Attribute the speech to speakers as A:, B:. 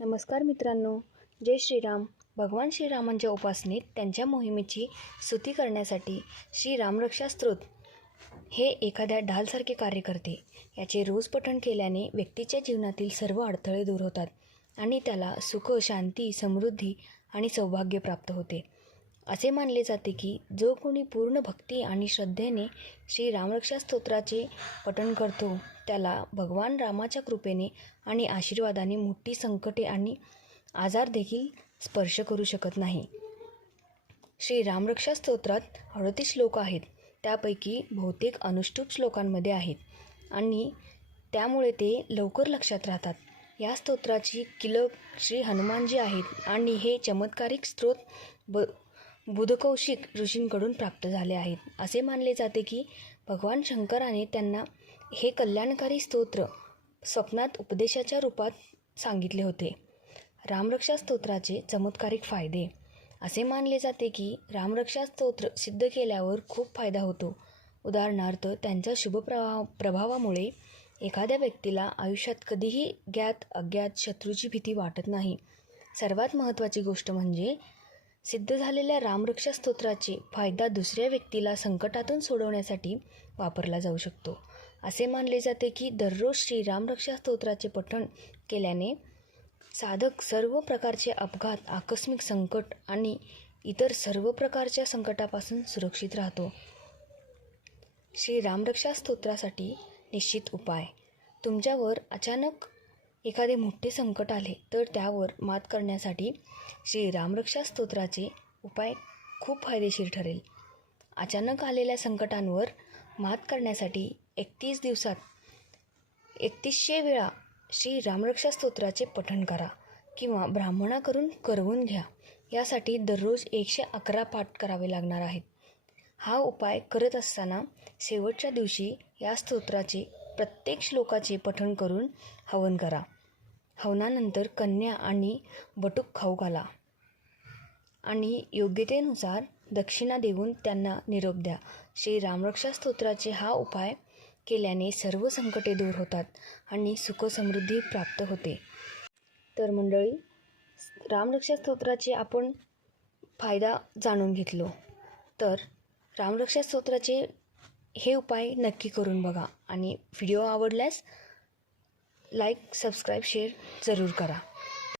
A: नमस्कार मित्रांनो. जय श्रीराम. भगवान श्रीरामांच्या उपासनेत त्यांच्या मोहिमेची स्तुती करण्यासाठी श्रीरामरक्षा स्त्रोत हे एखाद्या ढालसारखे कार्य करते. याचे रोज पठण केल्याने व्यक्तीच्या जीवनातील सर्व अडथळे दूर होतात आणि त्याला सुख शांती समृद्धी आणि सौभाग्य प्राप्त होते. असे मानले जाते की जो कोणी पूर्ण भक्ती आणि श्रद्धेने श्री रामरक्षा स्तोत्राचे पठण करतो त्याला भगवान रामाच्या कृपेने आणि आशीर्वादाने मोठी संकटे आणि आजार देखील स्पर्श करू शकत नाही. श्री रामरक्षा स्तोत्रात अडतीस श्लोक आहेत. त्यापैकी बहुतेक अनुष्टुप श्लोकांमध्ये आहेत आणि त्यामुळे ते लवकर लक्षात राहतात. या स्तोत्राची किलक श्री हनुमानजी आहेत आणि हे चमत्कारिक स्त्रोत ब बुधकौशिक ऋषींकडून प्राप्त झाले आहेत. असे मानले जाते की भगवान शंकराने त्यांना हे कल्याणकारी स्तोत्र स्वप्नात उपदेशाच्या रूपात सांगितले होते. रामरक्षा स्तोत्राचे चमत्कारिक फायदे. असे मानले जाते की रामरक्षा स्तोत्र सिद्ध केल्यावर खूप फायदा होतो. उदाहरणार्थ त्यांच्या शुभप्रभा प्रभावामुळे एखाद्या व्यक्तीला आयुष्यात कधीही ज्ञात अज्ञात शत्रूची भीती वाटत नाही. सर्वात महत्त्वाची गोष्ट म्हणजे सिद्ध झालेल्या रामरक्षा स्तोत्राचे फायदा दुसऱ्या व्यक्तीला संकटातून सोडवण्यासाठी वापरला जाऊ शकतो. असे मानले जाते की दररोज श्री रामरक्षा स्तोत्राचे पठण केल्याने साधक सर्व प्रकारचे अपघात आकस्मिक संकट आणि इतर सर्व प्रकारच्या संकटापासून सुरक्षित राहतो. श्री रामरक्षा स्तोत्रासाठी निश्चित उपाय. तुमच्यावर अचानक एखादे मोठे संकट आले तर त्यावर मात करण्यासाठी श्री रामरक्षा स्तोत्राचे उपाय खूप फायदेशीर ठरेल. अचानक आलेल्या संकटांवर मात करण्यासाठी एकतीस दिवसात एकतीसशे वेळा श्री रामरक्षा स्तोत्राचे पठण करा किंवा ब्राह्मणाकडून करवून घ्या. यासाठी दररोज एकशे अकरा पाठ करावे लागणार आहेत. हा उपाय करत असताना शेवटच्या दिवशी या स्तोत्राचे प्रत्येक श्लोकाचे पठण करून हवन करा. हवनानंतर कन्या आणि बटूक खाऊ घाला. आणि योग्यतेनुसार दक्षिणा देऊन त्यांना निरोप द्या. श्री रामरक्षा स्तोत्राचे हा उपाय केल्याने सर्व संकटे दूर होतात आणि सुखसमृद्धी प्राप्त होते. तर मंडळी रामरक्षा स्तोत्राचे आपण फायदा जाणून घेतलो. तर रामरक्षा स्तोत्राचे हे उपाय नक्की करून बघा. आणि व्हिडिओ आवडल्यास लाईक सबस्क्राईब शेअर जरूर करा.